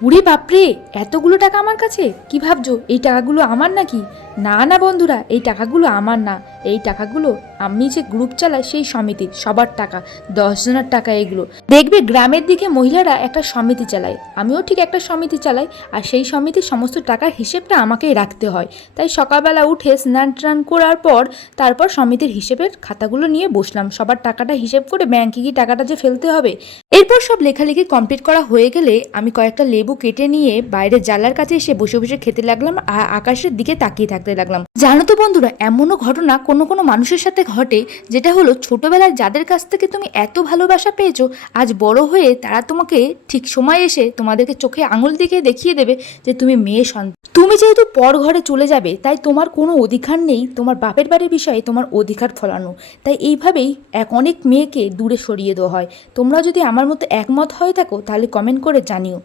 উরে বাপরে, এতগুলো টাকা আমার কাছে! কি ভাবছো এই টাকাগুলো আমার নাকি? না না বন্ধুরা, এই টাকাগুলো আমার না। এই টাকাগুলো আমি যে গ্রুপ চালাই সেই সমিতির, সবার টাকা, 10 জনের টাকা এগুলো। দেখবে গ্রামের দিকে মহিলারা একটা সমিতি চালায়, আমিও ঠিক একটা সমিতি চালাই, আর সেই সমিতির সমস্ত টাকার হিসেবটা আমাকেই রাখতে হয়। তাই সকালবেলা উঠে স্নান টান করার পর তারপর সমিতির হিসেবের খাতাগুলো নিয়ে বসলাম, সবার টাকাটা হিসেব করে ব্যাংকে গিয়ে টাকাটা যে ফেলতে হবে। এরপর সব লেখালেখি কমপ্লিট করা হয়ে গেলে আমি কয়েকটা লেবু কেটে নিয়ে বাইরের জানলার কাছে এসে বসে বসে খেতে লাগলাম আর আকাশের দিকে তাকিয়ে থাকতে লাগলাম। জানো তো বন্ধুরা, এমনও ঘটনা কোনো কোনো মানুষের সাথে ঘটে, যেটা হলো ছোটবেলায় যাদের কাছ থেকে তুমি এত ভালোবাসা পেয়েছো, আজ বড় হয়ে তারা তোমাকে ঠিক সময় এসে তোমাদেরকে চোখে আঙুল দিকে দেখিয়ে দেবে যে তুমি মেয়ে সন্তান। তুমি যেহেতু পর ঘরে চলে যাবে, তাই তোমার কোনো অধিকার নেই তোমার বাপের বাড়ির বিষয়ে তোমার অধিকার ফলানো। তাই এইভাবেই অনেক মেয়েকে দূরে সরিয়ে দেওয়া হয়। তোমরা যদি আমার মতো একমত হয়ে থাকো তাহলে কমেন্ট করে জানিও।